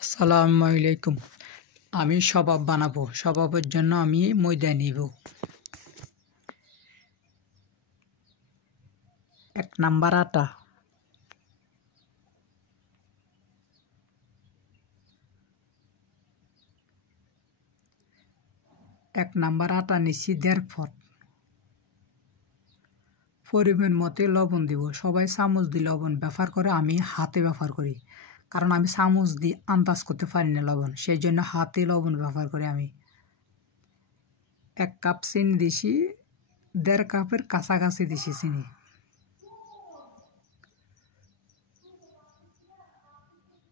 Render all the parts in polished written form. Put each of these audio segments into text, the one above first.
আসসালামু আলাইকুম। আমি সবাব বানাবো। সবাবের জন্য আমি ময়দা নিব। 1 নাম্বার আটা, 1 নাম্বার আটা নিচ্ছি 1.5 পট। পরিমাণ মতো লবণ দিব। সবাই চামচ দিয়ে লবণ ব্যবহার করে, আমি হাতে ব্যবহার করি, কারণ আমি চামচ দিয়ে আন্দাজ করতে পারি না লবণ, সেই জন্য হাতে লবণ ব্যবহার করি আমি। 1 কাপ চিনি দিছি, 1.5 কাপের কাছাকাছি দিছি চিনি।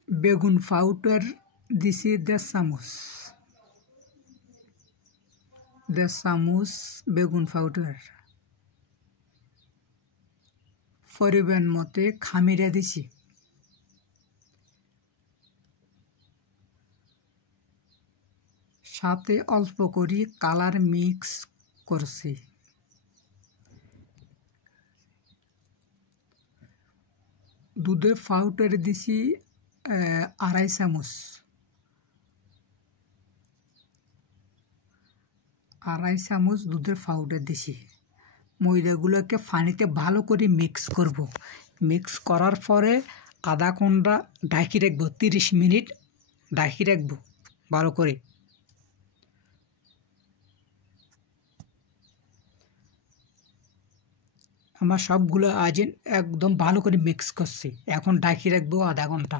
বেগুন পাউডার দিছি 1.5 চামচ, 1.5 চামচ বেগুন পাউডার। পরিমাণ মতো খামিরা দিছি। সাথে অল্প করে কালার মিক্স করছি। দুধের পাউডার দিছি 2.5 চামচ, 2.5 চামচ দুধের পাউডার দিছি। ময়দাগুলোকে পানিতে ভালো করে মিক্স করব। মিক্স করার পরে আধা ঘন্টা ঢাকি রাখবো, 30 মিনিট ঢাকি রাখবো ভালো করে। আমার সবগুলো আজেন একদম ভালো করে মিক্স করছি। এখন ঢাকি রাখবো আধা ঘন্টা।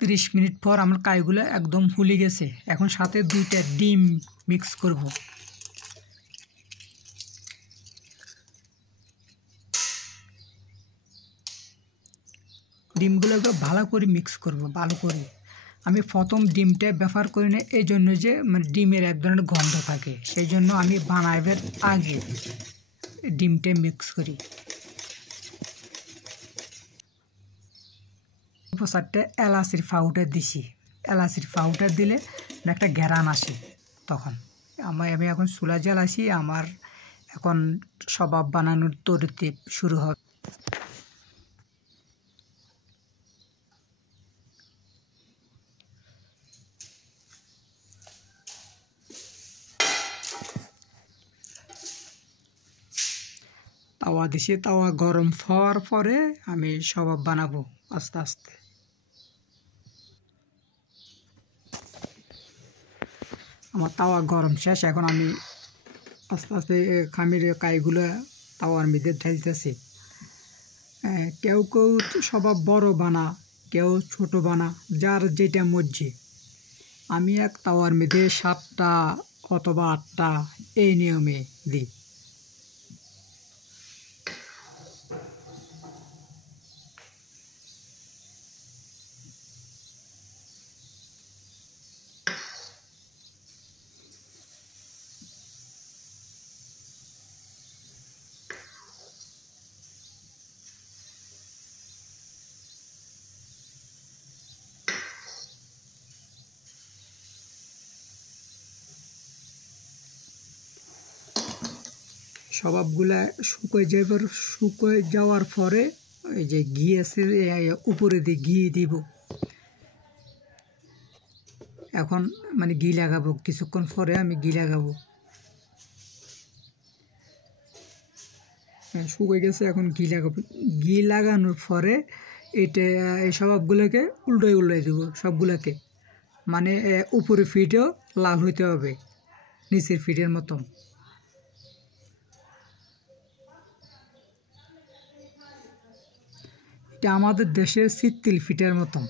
30 মিনিট পর আমার কাইগুলো একদম ফুলে গেছে। এখন সাথে 2টা ডিম মিক্স করব। ডিমগুলোকে ভালো করে মিক্স করব, ভালো করে। আমি প্রথম ডিমটা ব্যবহার করি না, এই জন্য যে ডিমের এক ধরনের গন্ধ থাকে, সেই জন্য আমি বানাইবার আগে ডিমটা মিক্স করি। 4টা এলাচির পাউডার দিছি। এলাচির পাউডার দিলে একটা ঘ্রাণ আসে তখন। আমি এখন চুলা জ্বালাইছি, আমার এখন সবাব বানানোর তরতিব শুরু হবে। তাওয়া দিছি, তাওয়া গরম হওয়ার পরে আমি সবাব বানাবো আস্তে আস্তে। আমার তাওয়া গরম শেষ, এখন আমি আস্তে আস্তে খামির কাইগুলো তাওয়ার মধ্যে ঢালতেছি। কেউ কেউ সবাব বড় বানা, কেউ ছোট বানা, যার যেটা মর্জি। আমি এক তাওয়ার মধ্যে 7টা অথবা 8টা এই নিয়মে দিই। সবাবগুলা শুকিয়ে যাওয়ার পরে এই যে ঘি আছে, উপরে দিয়ে ঘি দিব। এখন ঘি লাগাবো, কিছুক্ষণ পরে আমি ঘি লাগাবো। শুকিয়ে গেছে, এখন ঘি লাগাবো। ঘি লাগানোর পরে এটা এই সবাবগুলোকে উল্টাই দিব সবগুলোকে। উপরে ফিটেও লাল হইতে হবে, নিচের ফিটের মতন। এটা আমাদের দেশের চিত্তিল ফিটের মতন।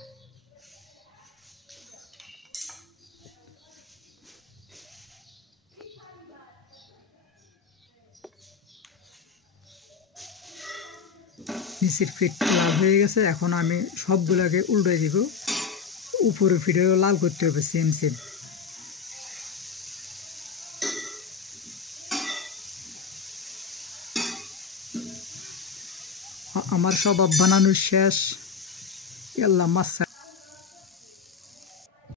নিচের ফিট লাল হয়ে গেছে, এখন আমি সবগুলোকে উল্টে দিব। উপরে ফিটেও লাল করতে হবে সেম সেম। আমার সবাব বানানো শেষ। আল্লাহ মাসা।